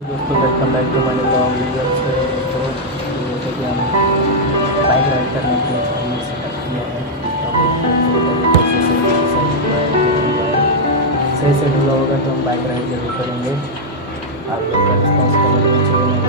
दोस्तों welcome back to my blog video. से दोस्तों जैसे कि हम बाइक राइड करने के लिए हमने सेटअप किया है। तो आप खूबसूरत तरीके से सही हुआ है कि नहीं हुआ है। सही से ढुला होगा तो हम बाइक राइड जरूर करेंगे। आप लोग का रिस्पॉन्स कमेंट में चाहिए।